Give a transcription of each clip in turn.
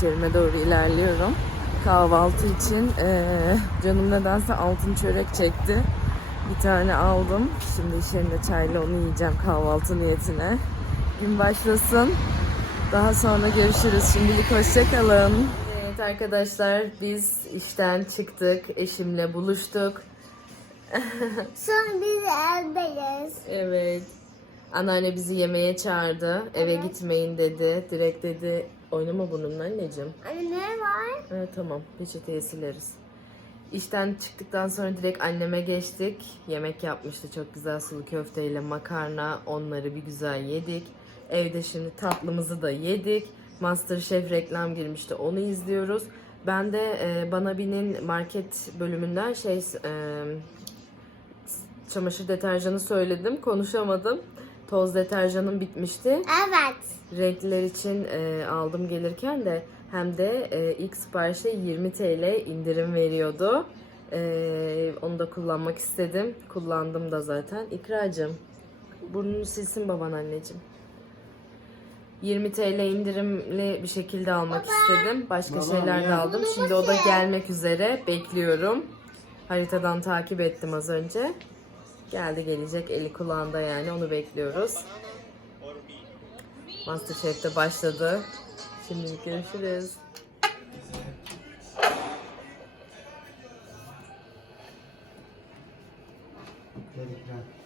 İş yerime doğru ilerliyorum. Kahvaltı için eee, canım nedense altın çörek çekti. Bir tane aldım. Şimdi iş yerinde çayla onu yiyeceğim kahvaltı niyetine. Gün başlasın. Daha sonra görüşürüz. Şimdilik hoşçakalın. Evet arkadaşlar biz işten çıktık. Eşimle buluştuk. Sonra biz evdeyiz. Evet. Anneanne bizi yemeğe çağırdı. Eve gitmeyin dedi. Direkt dedi oynama bununla anneciğim. Anne ne var? Evet tamam peçeteye sileriz. İşten çıktıktan sonra direkt anneme geçtik. Yemek yapmıştı çok güzel sulu köfteyle makarna. Onları bir güzel yedik. Evde şimdi tatlımızı da yedik. Masterchef reklam girmişti onu izliyoruz. Ben de e, Bana Bin'in market bölümünden şey e, çamaşır deterjanı söyledim. Konuşamadım. Toz deterjanım bitmişti Evet. Renkler için e, aldım gelirken de hem de e, ilk siparişte 20 TL indirim veriyordu. E, onu da kullanmak istedim. Kullandım da zaten. İkracığım burnunu silsin baban anneciğim. 20 TL indirimli bir şekilde almak istedim. Başka şeyler de aldım. Şimdi o da gelmek üzere. Bekliyorum. Haritadan takip ettim az önce. Geldi gelecek eli kulağında yani onu bekliyoruz. Masterchef'te başladı. Şimdi görüşürüz. Tebrikler.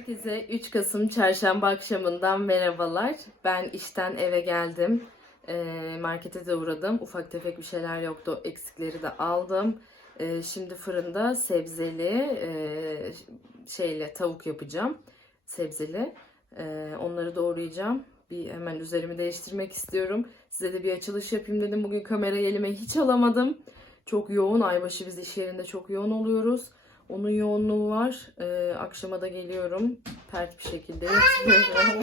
Herkese 3 Kasım çarşamba akşamından merhabalar. Ben işten eve geldim. Ee, markete de uğradım. Ufak tefek bir şeyler yoktu. Eksikleri de aldım. Ee, şimdi fırında sebzeli e, şeyle tavuk yapacağım. Sebzeli. Ee, onları doğrayacağım. Bir hemen üzerimi değiştirmek istiyorum. Size de bir açılış yapayım dedim. Bugün kamerayı elime hiç alamadım. Çok yoğun. Aybaşı biz iş yerinde çok yoğun oluyoruz. Onun yoğunluğu var. Ee, akşama da geliyorum. Pert bir şekilde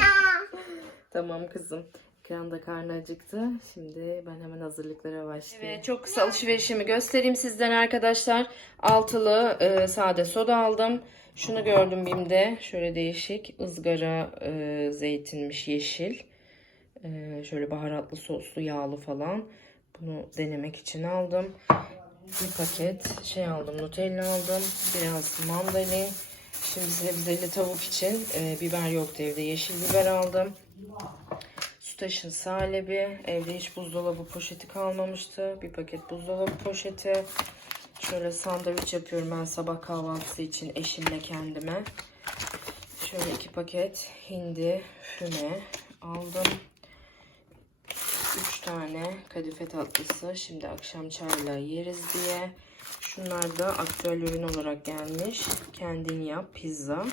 tamam kızım. Ekranda karnı acıktı. Şimdi ben hemen hazırlıklara başlayayım. Evet, çok kısa alışverişimi göstereyim sizden arkadaşlar. Altılı e, sade soda aldım. Şunu gördüm BİM'de. Şöyle değişik. ızgara e, zeytinmiş yeşil. E, şöyle baharatlı soslu yağlı falan. Bunu denemek için aldım. Bir paket şey aldım. Nutella aldım. Biraz mandalin. Şimdi sebzeli tavuk için e, biber yoktu evde. Yeşil biber aldım. Sütaş'ın salebi. Evde hiç buzdolabı poşeti kalmamıştı. Bir paket buzdolabı poşeti. Şöyle sandviç yapıyorum ben sabah kahvaltısı için eşimle kendime. Şöyle iki paket hindi füme aldım. 3 tane kadife tatlısı. Şimdi akşam çayla yeriz diye. Şunlar da aktüel ürün olarak gelmiş. Kendin yap pizza.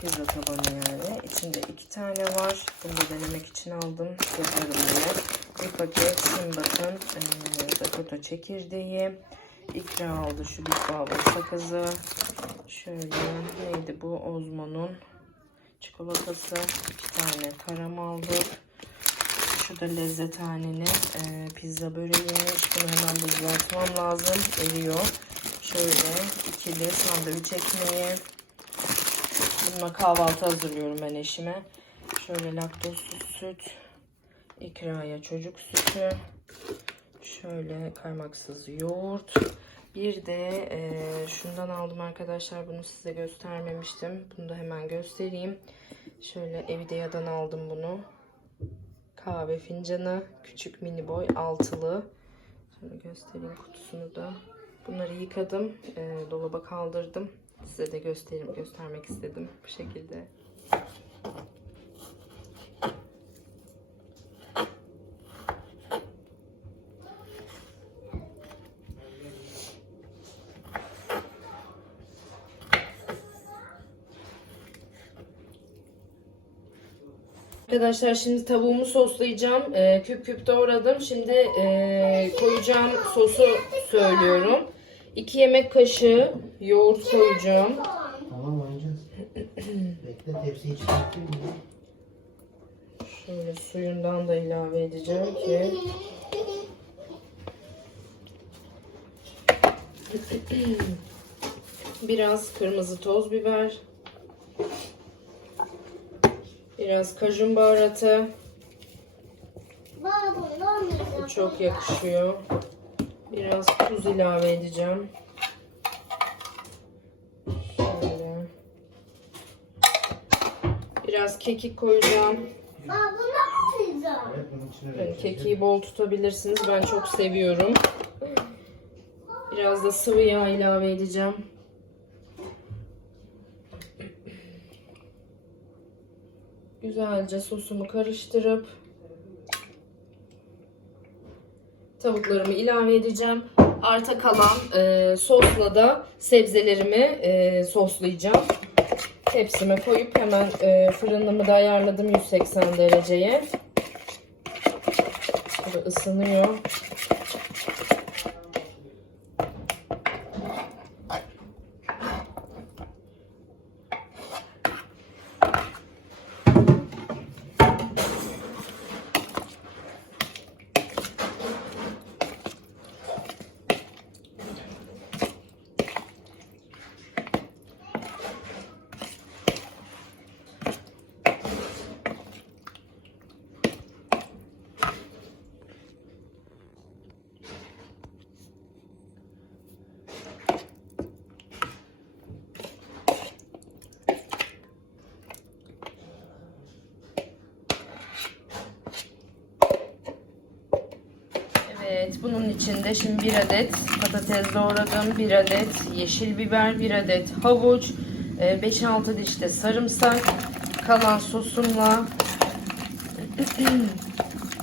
Pizza tabanı yani. İçinde iki tane var. Bunu da denemek için aldım. Yaparım diye. Bir paket şimdi bakın ee, Dakota çekirdeği. İkra aldı şu Big Bubble sakızı. Şöyle neydi bu? Ozmo'nun çikolatası. iki tane karam aldık. Şu da lezzethanenin e, pizza böreğiymiş. Bunu hemen buzlatmam lazım. Eriyor. Şöyle ikili sandviç ekmeği. Bununla kahvaltı hazırlıyorum ben eşime. Şöyle laktozsuz süt. İkraya çocuk sütü. Şöyle kaymaksız yoğurt. Bir de e, şundan aldım arkadaşlar. Bunu size göstermemiştim. Bunu da hemen göstereyim. Şöyle Evidea'dan aldım bunu kahve fincanı, küçük mini boy altılı. Şöyle göstereyim kutusunu da. Bunları yıkadım, e, dolaba kaldırdım. Size de göstereyim, göstermek istedim bu şekilde. Arkadaşlar şimdi tavuğumu soslayacağım. Ee, küp küp doğradım. Şimdi ee, koyacağım sosu söylüyorum. 2 yemek kaşığı yoğurt koyacağım. Tamam oynayacağız. Bekle tepsiyi çıkartayım mı? Şöyle suyundan da ilave edeceğim ki biraz kırmızı toz biber, biraz kajun baharatı. Bu çok yakışıyor. Biraz tuz ilave edeceğim. Şöyle. Biraz kekik koyacağım. Baba bunu atacağım. Evet bunun içine Yani vereceğim. kekiği bol tutabilirsiniz. Ben çok seviyorum. Biraz da sıvı yağ ilave edeceğim. Güzelce sosumu karıştırıp tavuklarımı ilave edeceğim. Arta kalan e, sosla da sebzelerimi e, soslayacağım. Tepsime koyup hemen e, fırınımı da ayarladım 180 dereceye. Burada ısınıyor. Evet, bunun içinde şimdi bir adet patates doğradım, bir adet yeşil biber, bir adet havuç, 5-6 diş de sarımsak, kalan sosumla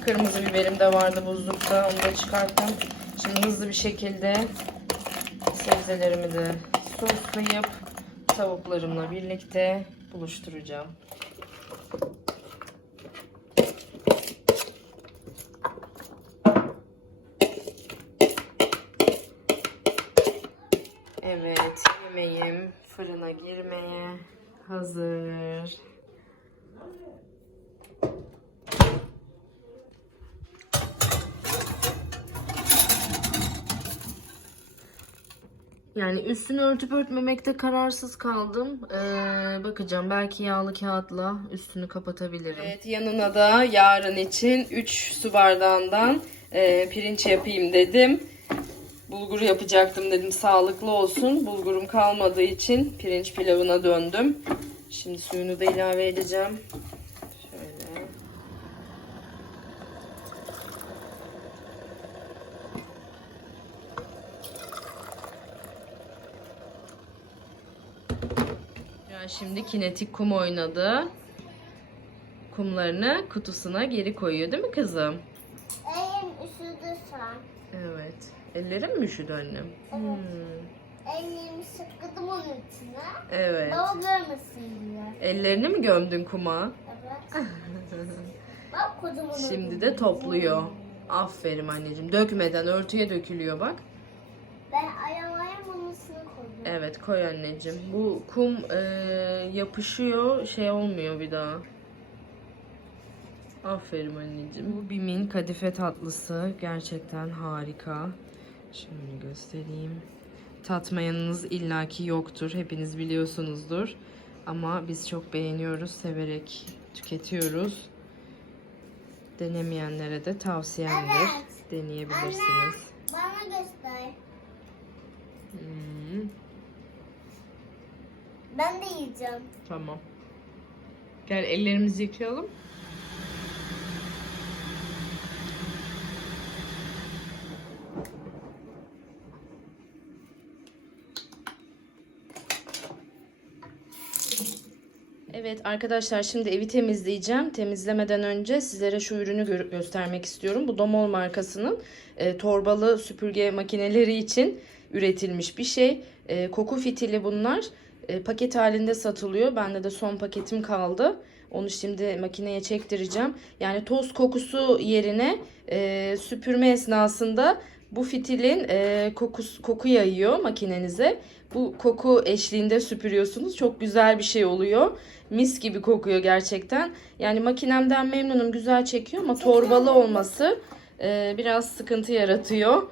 kırmızı biberim de vardı buzlukta, onu da çıkarttım. Şimdi hızlı bir şekilde sebzelerimi de soslayıp tavuklarımla birlikte buluşturacağım. Hazır. Yani üstünü örtüp örtmemekte kararsız kaldım. Ee, bakacağım belki yağlı kağıtla üstünü kapatabilirim. Evet yanına da yarın için 3 su bardağından e, pirinç yapayım dedim. Bulgur yapacaktım dedim sağlıklı olsun. Bulgurum kalmadığı için pirinç pilavına döndüm. Şimdi suyunu da ilave edeceğim. Şöyle. Ya şimdi kinetik kum oynadı. Kumlarını kutusuna geri koyuyor değil mi kızım? Elim üşüdü sen. Evet. Ellerim mi üşüdü annem? Hmm. Elimi sıkıdım onun içine. Evet. Baba görmesin diye. Ellerini mi gömdün kuma? Evet. Bak kocaman Şimdi de topluyor. Aferin anneciğim. Dökmeden örtüye dökülüyor bak. Ben ayağım üstüne koydum. Evet koy anneciğim. Bu kum e, yapışıyor şey olmuyor bir daha. Aferin anneciğim. Bu Bim'in kadife tatlısı gerçekten harika. Şöyle göstereyim. Tatmayanınız illaki yoktur. Hepiniz biliyorsunuzdur. Ama biz çok beğeniyoruz. Severek tüketiyoruz. Denemeyenlere de tavsiyemdir. Evet. Deneyebilirsiniz. Bana göster. Hmm, Ben de yiyeceğim. tamam. Gel ellerimizi yıkayalım. Evet arkadaşlar şimdi evi temizleyeceğim. Temizlemeden önce sizlere şu ürünü gö- göstermek istiyorum. Bu Domol markasının e, torbalı süpürge makineleri için üretilmiş bir şey. E, koku fitili bunlar. E, paket halinde satılıyor. Bende de son paketim kaldı. Onu şimdi makineye çektireceğim. Yani toz kokusu yerine e, süpürme esnasında Bu fitilin e, kokus, koku yayıyor makinenize. Bu koku eşliğinde süpürüyorsunuz. Çok güzel bir şey oluyor. Mis gibi kokuyor gerçekten. Yani makinemden memnunum. Güzel çekiyor ama torbalı olması e, biraz sıkıntı yaratıyor.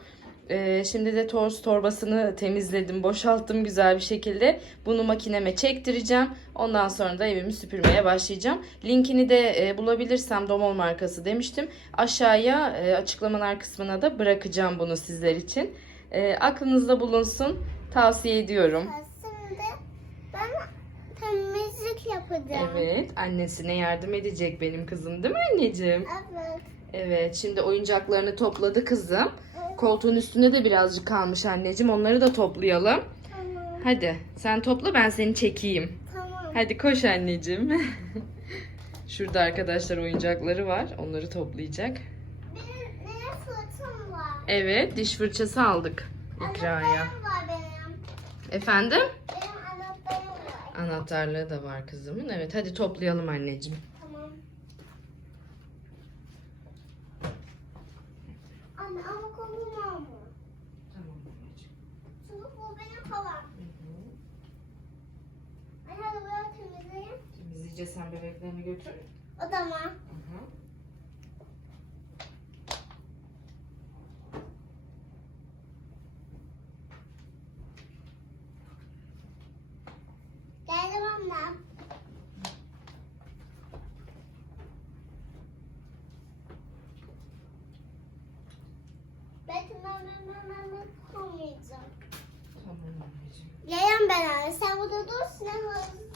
E, şimdi de toz torbasını temizledim, boşalttım güzel bir şekilde. Bunu makineme çektireceğim. Ondan sonra da evimi süpürmeye başlayacağım. Linkini de e, bulabilirsem Domol markası demiştim. Aşağıya e, açıklamalar kısmına da bırakacağım bunu sizler için. E, aklınızda bulunsun. Tavsiye ediyorum. Şimdi ben temizlik yapacağım. Evet, annesine yardım edecek benim kızım değil mi anneciğim? Evet. Evet, şimdi oyuncaklarını topladı kızım. Koltuğun üstünde de birazcık kalmış anneciğim. Onları da toplayalım. Tamam. Hadi sen topla ben seni çekeyim. Tamam. Hadi koş anneciğim. Şurada arkadaşlar oyuncakları var. Onları toplayacak. Benim ne fırtım var? Evet, diş fırçası aldık ikraya. Anahtarım var benim. Efendim? Benim. Anahtarlığı da var kızımın. Evet, hadi toplayalım anneciğim. Tamam. Anne ama kolum mı? Tamam anneciğim. Çünkü bu benim falan. Anne hadi böyle temizleyeyim. Temizleyeceğiz sen bebeklerini götür. O tamam. Hı Geldim annem. Belki ben ben ben ben ben koymayacağım. Tamam anneciğim. Yayan ben anne. Sen burada dur. Sinan hızlı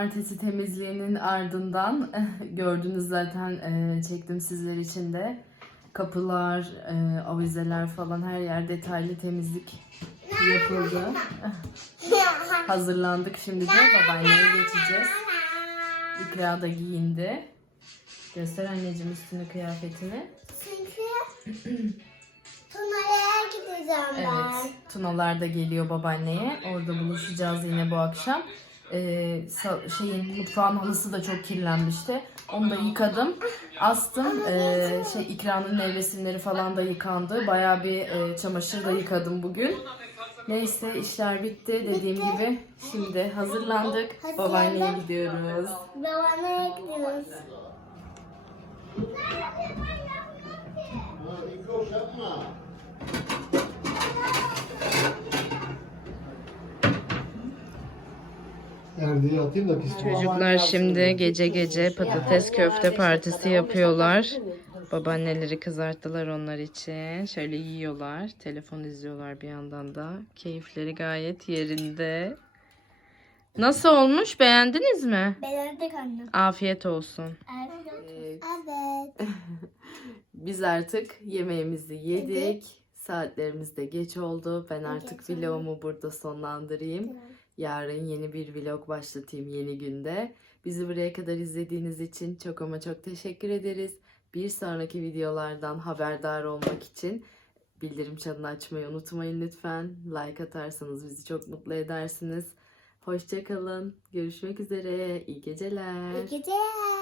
cumartesi temizliğinin ardından gördünüz zaten e, çektim sizler için de. Kapılar, e, avizeler falan her yer detaylı temizlik yapıldı. Hazırlandık şimdi de babaanneye geçeceğiz. İkra da giyindi. Göster anneciğim üstünü kıyafetini. Çünkü Tuna'ya gideceğim ben. Evet, Tunalar da geliyor babaanneye. Orada buluşacağız yine bu akşam. Ee, şeyin mutfağın halısı da çok kirlenmişti. Onu da yıkadım. Astım. Ee, şey ikranın nevresimleri falan da yıkandı. Bayağı bir e, çamaşır da yıkadım bugün. Neyse işler bitti dediğim gibi. Şimdi hazırlandık. Babaanneye gidiyoruz. Babaanneye gidiyoruz. Erdiği atayım da pis. Çocuklar şimdi gece gece patates köfte partisi yapıyorlar. Babaanneleri kızarttılar onlar için. Şöyle yiyorlar. Telefon izliyorlar bir yandan da. Keyifleri gayet yerinde. Nasıl olmuş? Beğendiniz mi? Beğendik anne. Afiyet olsun. Evet. Evet. Biz artık yemeğimizi yedik. Saatlerimiz de geç oldu. Ben artık vlogumu burada sonlandırayım. Yarın yeni bir vlog başlatayım yeni günde. Bizi buraya kadar izlediğiniz için çok ama çok teşekkür ederiz. Bir sonraki videolardan haberdar olmak için bildirim çanını açmayı unutmayın lütfen. Like atarsanız bizi çok mutlu edersiniz. Hoşçakalın. Görüşmek üzere. İyi geceler. İyi geceler.